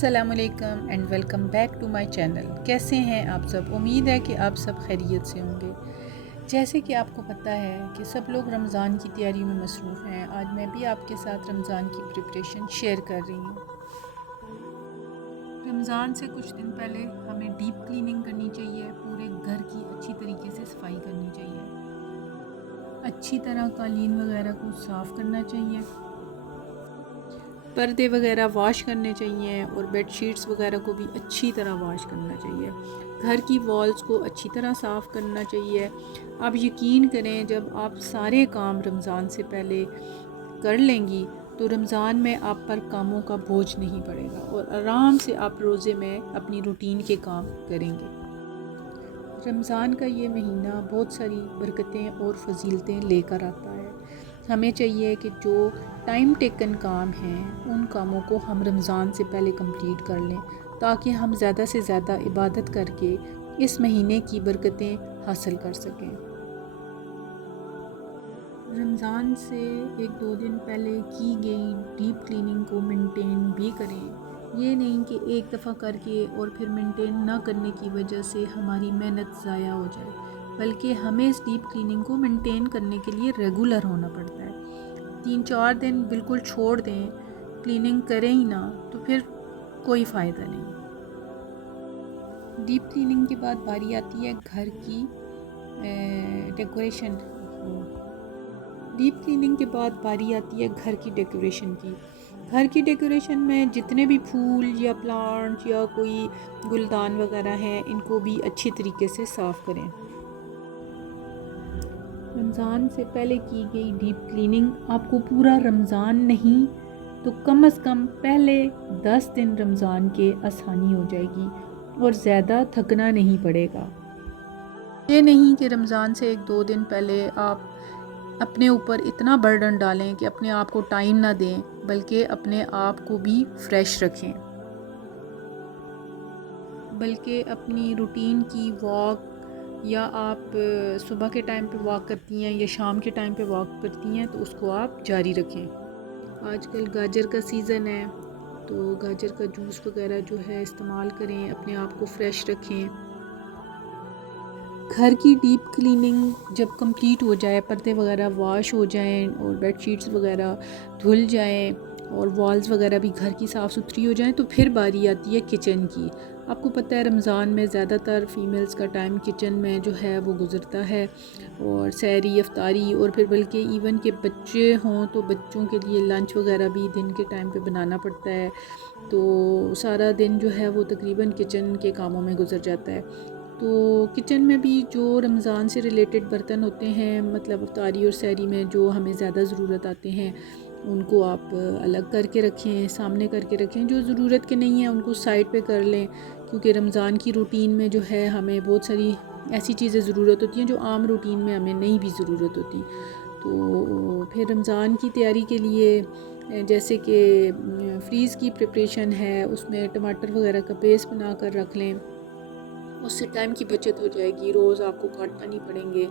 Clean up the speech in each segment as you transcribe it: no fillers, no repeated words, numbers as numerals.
السلام علیکم and welcome back to my channel. کیسے ہیں آپ سب؟ امید ہے کہ آپ سب خیریت سے ہوں گے۔ جیسے کہ آپ کو پتہ ہے کہ سب لوگ رمضان کی تیاری میں مصروف ہیں، آج میں بھی آپ کے ساتھ رمضان کی پریپریشن شیئر کر رہی ہوں۔ رمضان سے کچھ دن پہلے ہمیں ڈیپ کلیننگ کرنی چاہیے، پورے گھر کی اچھی طریقے سے صفائی کرنی چاہیے، اچھی طرح قالین وغیرہ کو صاف کرنا چاہیے، پردے وغیرہ واش کرنے چاہیے اور بیڈ شیٹس وغیرہ کو بھی اچھی طرح واش کرنا چاہیے، گھر کی والز کو اچھی طرح صاف کرنا چاہیے۔ آپ یقین کریں، جب آپ سارے کام رمضان سے پہلے کر لیں گی تو رمضان میں آپ پر کاموں کا بوجھ نہیں پڑے گا اور آرام سے آپ روزے میں اپنی روٹین کے کام کریں گے۔ رمضان کا یہ مہینہ بہت ساری برکتیں اور فضیلتیں لے کر آتا ہے۔ ہمیں چاہیے کہ جو ٹائم ٹیکن کام ہیں ان کاموں کو ہم رمضان سے پہلے کمپلیٹ کر لیں تاکہ ہم زیادہ سے زیادہ عبادت کر کے اس مہینے کی برکتیں حاصل کر سکیں۔ رمضان سے 1-2 دن پہلے کی گئی ڈیپ کلیننگ کو مینٹین بھی کریں۔ یہ نہیں کہ ایک دفعہ کر کے اور پھر مینٹین نہ کرنے کی وجہ سے ہماری محنت ضائع ہو جائے، بلکہ ہمیں اس ڈیپ کلیننگ کو مینٹین کرنے کے لیے ریگولر ہونا پڑتا ہے۔ 3-4 دن بالکل چھوڑ دیں، کلیننگ کریں ہی نہ تو پھر کوئی فائدہ نہیں۔ ڈیپ کلیننگ کے بعد باری آتی ہے گھر کی ڈیکوریشن گھر کی ڈیکوریشن کی۔ گھر کی ڈیکوریشن میں جتنے بھی پھول یا پلانٹ یا کوئی گلدان وغیرہ ہیں ان کو بھی اچھی طریقے سے صاف کریں۔ رمضان سے پہلے کی گئی ڈیپ کلیننگ آپ کو پورا رمضان نہیں تو کم از کم پہلے 10 دن رمضان کے آسانی ہو جائے گی اور زیادہ تھکنا نہیں پڑے گا۔ یہ نہیں کہ رمضان سے 1-2 دن پہلے آپ اپنے اوپر اتنا برڈن ڈالیں کہ اپنے آپ کو ٹائم نہ دیں، بلکہ اپنے آپ کو بھی فریش رکھیں، بلکہ اپنی روٹین کی واک یا آپ صبح کے ٹائم پہ واک کرتی ہیں یا شام کے ٹائم پہ واک کرتی ہیں تو اس کو آپ جاری رکھیں۔ آج کل گاجر کا سیزن ہے تو گاجر کا جوس وغیرہ جو ہے استعمال کریں، اپنے آپ کو فریش رکھیں۔ گھر کی ڈیپ کلیننگ جب کمپلیٹ ہو جائے، پردے وغیرہ واش ہو جائیں اور بیڈ شیٹس وغیرہ دھل جائیں اور والز وغیرہ بھی گھر کی صاف ستھری ہو جائیں تو پھر باری آتی ہے کچن کی۔ آپ کو پتہ ہے رمضان میں زیادہ تر فیمیلز کا ٹائم کچن میں جو ہے وہ گزرتا ہے، اور سحری، افطاری اور پھر بلکہ ایون کہ بچے ہوں تو بچوں کے لیے لنچ وغیرہ بھی دن کے ٹائم پہ بنانا پڑتا ہے، تو سارا دن جو ہے وہ تقریباً کچن کے کاموں میں گزر جاتا ہے۔ تو کچن میں بھی جو رمضان سے ریلیٹڈ برتن ہوتے ہیں، مطلب افطاری اور سحری میں جو ہمیں زیادہ ضرورت آتے ہیں ان کو آپ الگ کر کے رکھیں، سامنے کر کے رکھیں۔ جو ضرورت کے نہیں ہیں ان کو سائڈ پہ کر لیں، کیونکہ رمضان کی روٹین میں جو ہے ہمیں بہت ساری ایسی چیزیں ضرورت ہوتی ہیں جو عام روٹین میں ہمیں نہیں بھی ضرورت ہوتی۔ تو پھر رمضان کی تیاری کے لیے جیسے کہ فریز کی پریپریشن ہے، اس میں ٹماٹر وغیرہ کا پیسٹ بنا کر رکھ لیں، اس سے ٹائم کی بچت ہو جائے گی، روز آپ کو کاٹنا نہیں پڑیں گے،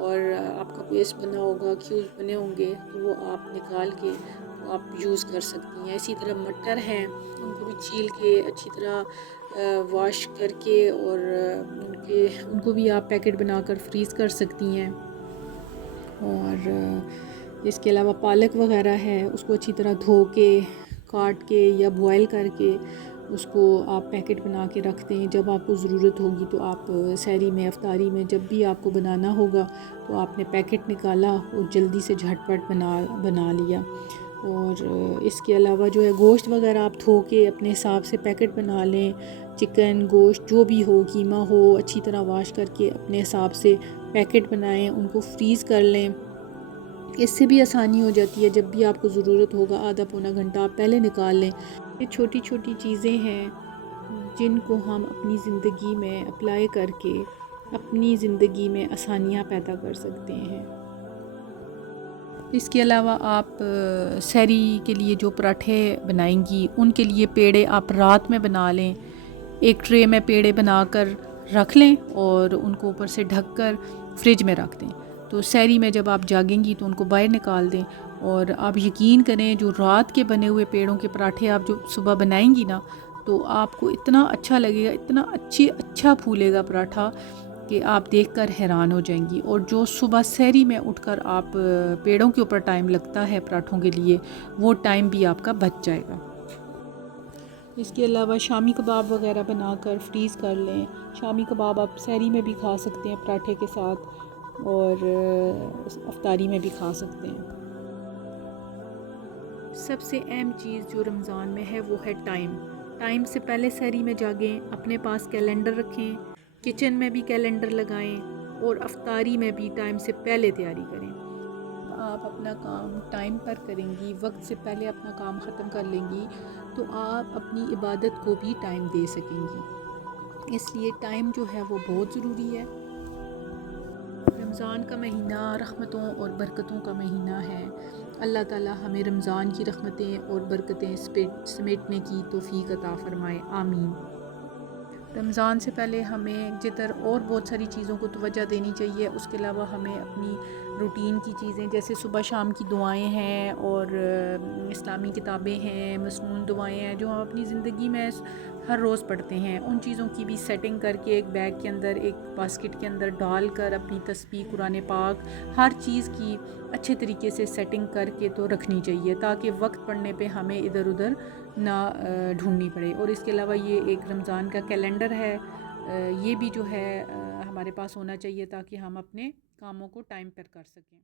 اور آپ کا پیسٹ بنا ہوگا، کیوب بنے ہوں گے تو وہ آپ نکال کے آپ یوز کر سکتی ہیں۔ اسی طرح مٹر ہیں، ان کو بھی چھیل کے اچھی طرح واش کر کے اور ان کو بھی آپ پیکٹ بنا کر فریز کر سکتی ہیں۔ اور اس کے علاوہ پالک وغیرہ ہے، اس کو اچھی طرح دھو کے کاٹ کے یا بوائل کر کے اس کو آپ پیکٹ بنا کے رکھ دیں، جب آپ کو ضرورت ہوگی تو آپ سحری میں، افطاری میں جب بھی آپ کو بنانا ہوگا تو آپ نے پیکٹ نکالا اور جلدی سے جھٹ پٹ بنا لیا۔ اور اس کے علاوہ جو ہے گوشت وغیرہ آپ دھو کے اپنے حساب سے پیکٹ بنا لیں، چکن، گوشت جو بھی ہو، قیمہ ہو، اچھی طرح واش کر کے اپنے حساب سے پیکٹ بنائیں، ان کو فریز کر لیں۔ اس سے بھی آسانی ہو جاتی ہے، جب بھی آپ کو ضرورت ہوگا آدھا پونا گھنٹہ آپ پہلے نکال لیں۔ یہ چھوٹی چھوٹی چیزیں ہیں جن کو ہم اپنی زندگی میں اپلائی کر کے اپنی زندگی میں آسانیاں پیدا کر سکتے ہیں۔ اس کے علاوہ آپ سحری کے لیے جو پراٹھے بنائیں گی ان کے لیے پیڑے آپ رات میں بنا لیں، ایک ٹرے میں پیڑے بنا کر رکھ لیں اور ان کو اوپر سے ڈھک کر فریج میں رکھ دیں، تو سحری میں جب آپ جاگیں گی تو ان کو باہر نکال دیں۔ اور آپ یقین کریں، جو رات کے بنے ہوئے پیڑوں کے پراٹھے آپ جو صبح بنائیں گی نا تو آپ کو اتنا اچھا لگے گا، اتنا اچھا پھولے گا پراٹھا کہ آپ دیکھ کر حیران ہو جائیں گی۔ اور جو صبح سحری میں اٹھ کر آپ پیڑوں کے اوپر ٹائم لگتا ہے پراٹھوں کے لیے، وہ ٹائم بھی آپ کا بچ جائے گا۔ اس کے علاوہ شامی کباب وغیرہ بنا کر فریز کر لیں۔ شامی کباب آپ سحری میں بھی کھا سکتے ہیں پراٹھے کے ساتھ، اور افطاری میں بھی کھا سکتے ہیں۔ سب سے اہم چیز جو رمضان میں ہے وہ ہے ٹائم۔ ٹائم سے پہلے سحری میں جاگیں، اپنے پاس کیلنڈر رکھیں، کچن میں بھی کیلنڈر لگائیں، اور افطاری میں بھی ٹائم سے پہلے تیاری کریں۔ آپ اپنا کام ٹائم پر کریں گی، وقت سے پہلے اپنا کام ختم کر لیں گی، تو آپ اپنی عبادت کو بھی ٹائم دے سکیں گی۔ اس لیے ٹائم جو ہے وہ بہت ضروری ہے۔ رمضان کا مہینہ رحمتوں اور برکتوں کا مہینہ ہے۔ اللہ تعالی ہمیں رمضان کی رحمتیں اور برکتیں سمیٹنے کی توفیق عطا فرمائے، آمین۔ رمضان سے پہلے ہمیں جتر اور بہت ساری چیزوں کو توجہ دینی چاہیے۔ اس کے علاوہ ہمیں اپنی روٹین کی چیزیں جیسے صبح شام کی دعائیں ہیں، اور اسلامی کتابیں ہیں، مسنون دعائیں ہیں جو ہم اپنی زندگی میں ہر روز پڑھتے ہیں، ان چیزوں کی بھی سیٹنگ کر کے ایک بیگ کے اندر، ایک باسکٹ کے اندر ڈال کر اپنی تسبیح، قرآن پاک، ہر چیز کی اچھے طریقے سے سیٹنگ کر کے تو رکھنی چاہیے، تاکہ وقت پڑنے پہ ہمیں ادھر ادھر نہ ڈھونڈنی پڑے۔ اور اس کے علاوہ یہ ایک رمضان کا کیلنڈر ہے، یہ بھی جو ہے ہمارے پاس ہونا چاہیے، تاکہ ہم اپنے کاموں کو ٹائم پر کر سکیں۔